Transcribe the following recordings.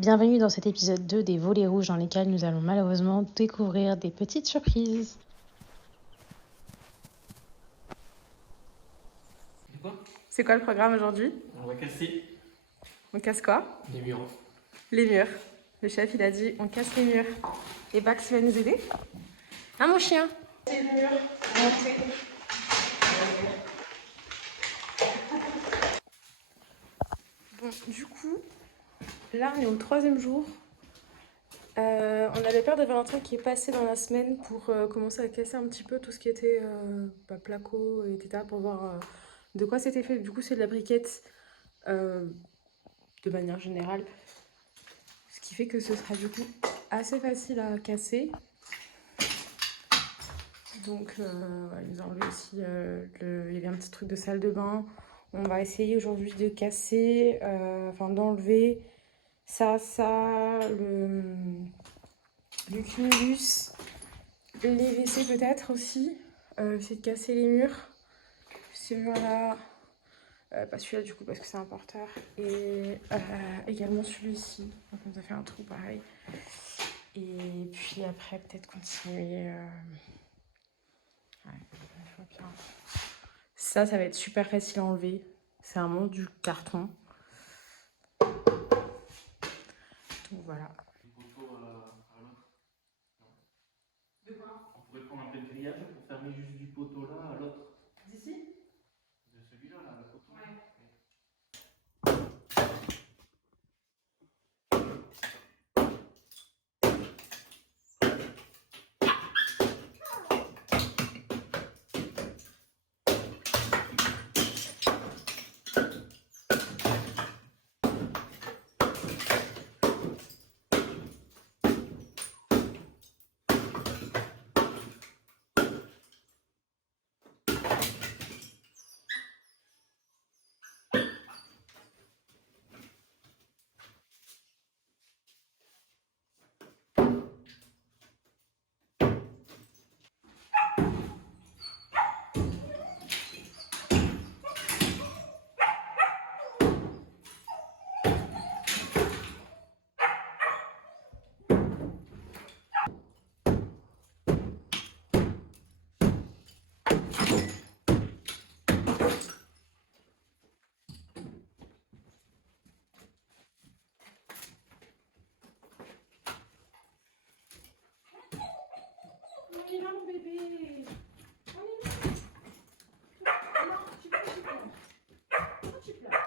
Bienvenue dans cet épisode 2 des volets rouges dans lesquels nous allons malheureusement découvrir des petites surprises. C'est quoi le programme aujourd'hui? On va casser On casse quoi? les murs. Les murs. Le chef il a dit on casse les murs. Et Bax tu vas nous aider? Ah mon chien! C'est le mur. Bon, du coup, là on est au 3e jour. On a le père de Valentin qui est passé dans la semaine pour commencer à casser un petit peu tout ce qui était placo, etc. pour voir de quoi c'était fait. Du coup, c'est de la briquette de manière générale. Ce qui fait que ce sera du coup assez facile à casser. Donc, il nous a enlevé aussi, il y avait un petit truc de salle de bain. On va essayer aujourd'hui de casser, d'enlever ça, le cumulus, les WC peut-être aussi. Essayer de casser les murs. Ce mur-là, pas celui-là du coup parce que c'est un porteur. Et également celui-ci. Donc on nous a fait un trou pareil. Et puis après peut-être continuer. Ça va être super facile à enlever. C'est un monde du carton. Donc voilà. Les poteaux à l'autre. De quoi? On pourrait prendre un peu de grillage pour fermer juste du poteau là à l'autre. D'ici? De celui-là, là, le poteau. Ouais. On est là mon bébé. On est là. Non, tu pleures. Non, tu pleures.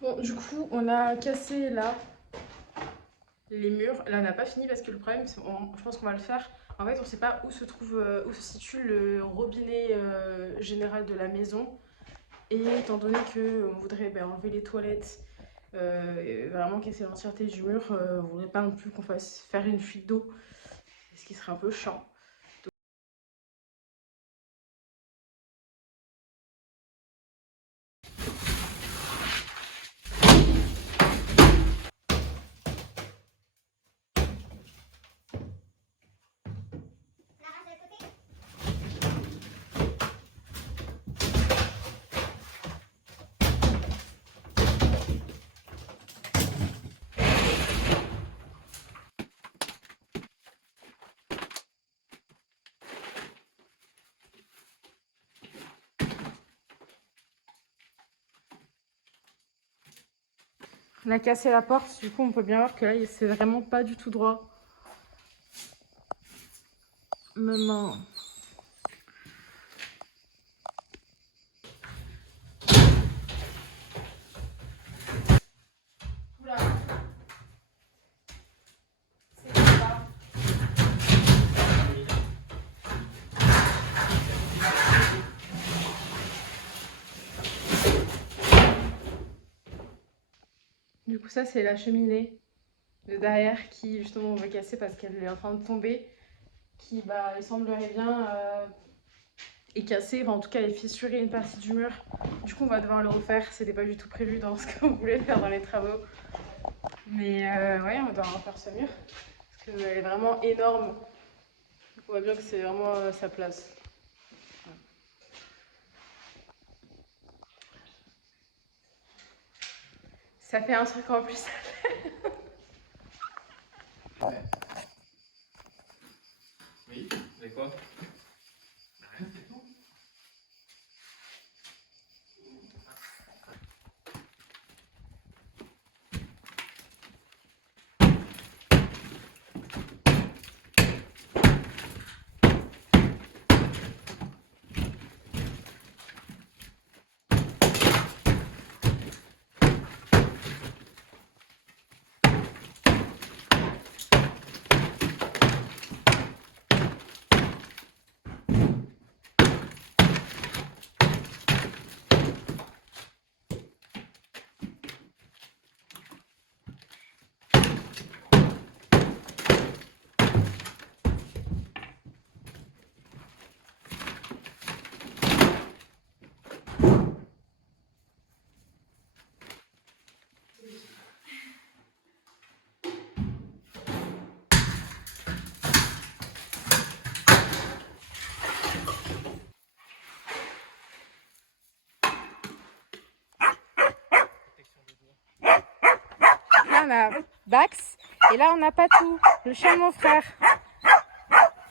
Bon, du coup, on a cassé là les murs. Là, on n'a pas fini parce que le problème, je pense qu'on va le faire. En fait, on ne sait pas où où se situe le robinet général de la maison. Et étant donné qu'on voudrait enlever les toilettes, et vraiment casser l'entièreté du mur, on ne voudrait pas non plus qu'on fasse faire une fuite d'eau, ce qui serait un peu chiant. On a cassé la porte, du coup on peut bien voir que là c'est vraiment pas du tout droit. Maman. Oula. C'est ça. Du coup ça c'est la cheminée de derrière qui justement on veut casser parce qu'elle est en train de tomber. Qui bah il semblerait bien est cassée, enfin en tout cas elle est fissurée une partie du mur. Du coup on va devoir le refaire, c'était pas du tout prévu dans ce qu'on voulait faire dans les travaux. Mais ouais on va devoir refaire ce mur parce qu'elle est vraiment énorme. On voit bien que c'est vraiment sa place. Ça fait un truc en plus. Ouais. Oui, mais quoi? Rien, c'est tout. Là on a Bax et là on a Patou, le chien de mon frère.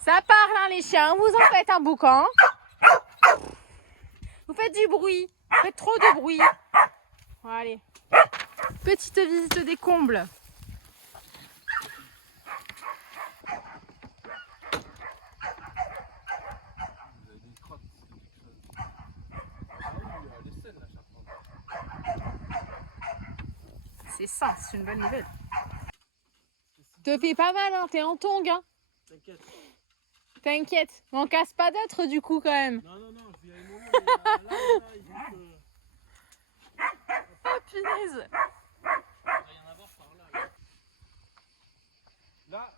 Ça parle hein les chiens, vous en faites un boucan. Vous faites du bruit, vous faites trop de bruit. Bon, allez, petite visite des combles. Vous avez des crottes, c'est quelque chose. Ah oui, elle est saine la charpente. C'est ça, c'est une bonne nouvelle. Te fais pas mal hein, t'es en tongue hein. T'inquiète. T'inquiète, on casse pas d'autres du coup quand même. Non, non, non, je vais aller mourir. Là, il faut que. Oh punaise. Il va y en avoir par là. Là.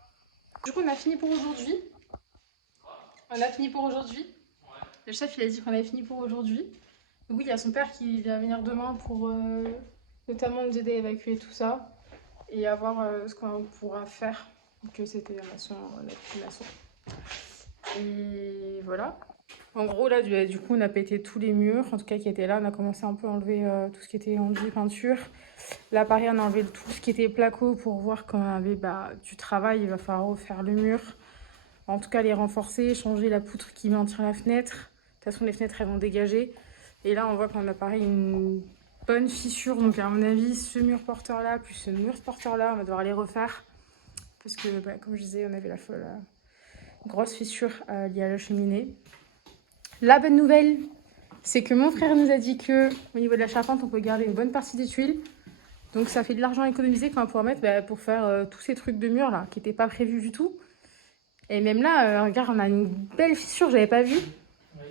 Du coup on a fini pour aujourd'hui. On a fini pour aujourd'hui. Le chef il a dit qu'on avait fini pour aujourd'hui. Donc oui il y a son père qui vient venir demain pour notamment nous aider à évacuer tout ça. Et à voir ce qu'on pourra faire. Que c'était la maçon, la petite maçon. Et voilà. En gros, là, du coup, on a pété tous les murs, en tout cas qui étaient là. On a commencé un peu à enlever tout ce qui était enduit, peinture. Là, pareil, on a enlevé tout ce qui était placo pour voir qu'on avait du travail. Il va falloir refaire le mur. En tout cas, les renforcer, changer la poutre qui maintient la fenêtre. De toute façon, les fenêtres, elles vont dégager. Et là, on voit qu'on a pareil une bonne fissure. Donc, à mon avis, ce mur porteur-là, plus ce mur porteur-là, on va devoir les refaire. Parce que, comme je disais, on avait la grosse fissure liée à la cheminée. La bonne nouvelle, c'est que mon frère nous a dit que au niveau de la charpente, on peut garder une bonne partie des tuiles. Donc ça fait de l'argent économisé qu'on va pouvoir mettre pour faire tous ces trucs de mur là, qui n'étaient pas prévus du tout. Et même là, regarde, on a une belle fissure, j'avais pas vu. Oui.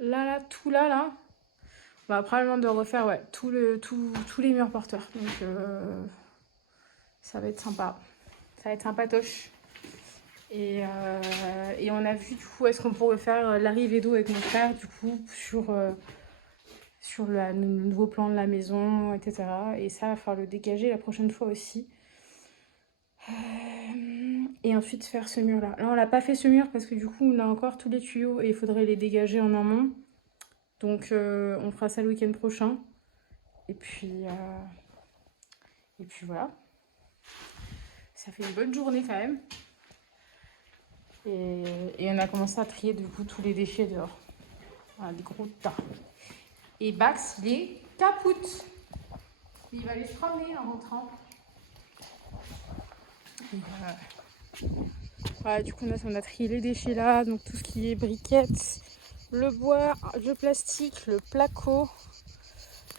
Là, tout là. On va probablement devoir refaire tous les murs porteurs. Donc ça va être sympa. Ça va être sympatoche. Et on a vu du coup est-ce qu'on pourrait faire l'arrivée d'eau avec mon frère du coup sur le nouveau plan de la maison, etc. Et ça va falloir le dégager la prochaine fois aussi. Et ensuite faire ce mur là. Là on l'a pas fait ce mur parce que du coup on a encore tous les tuyaux et il faudrait les dégager en amont. Donc on fera ça le week-end prochain. Et puis voilà. Ça fait une bonne journée quand même. Et on a commencé à trier du coup tous les déchets dehors. Voilà, des gros tas. Et Bax, il est capoute. Et il va aller se promener en rentrant. Et voilà, du coup, on a trié les déchets là, donc tout ce qui est briquettes, le bois, le plastique, le placo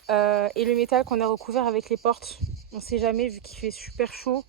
et le métal qu'on a recouvert avec les portes. On sait jamais, vu qu'il fait super chaud,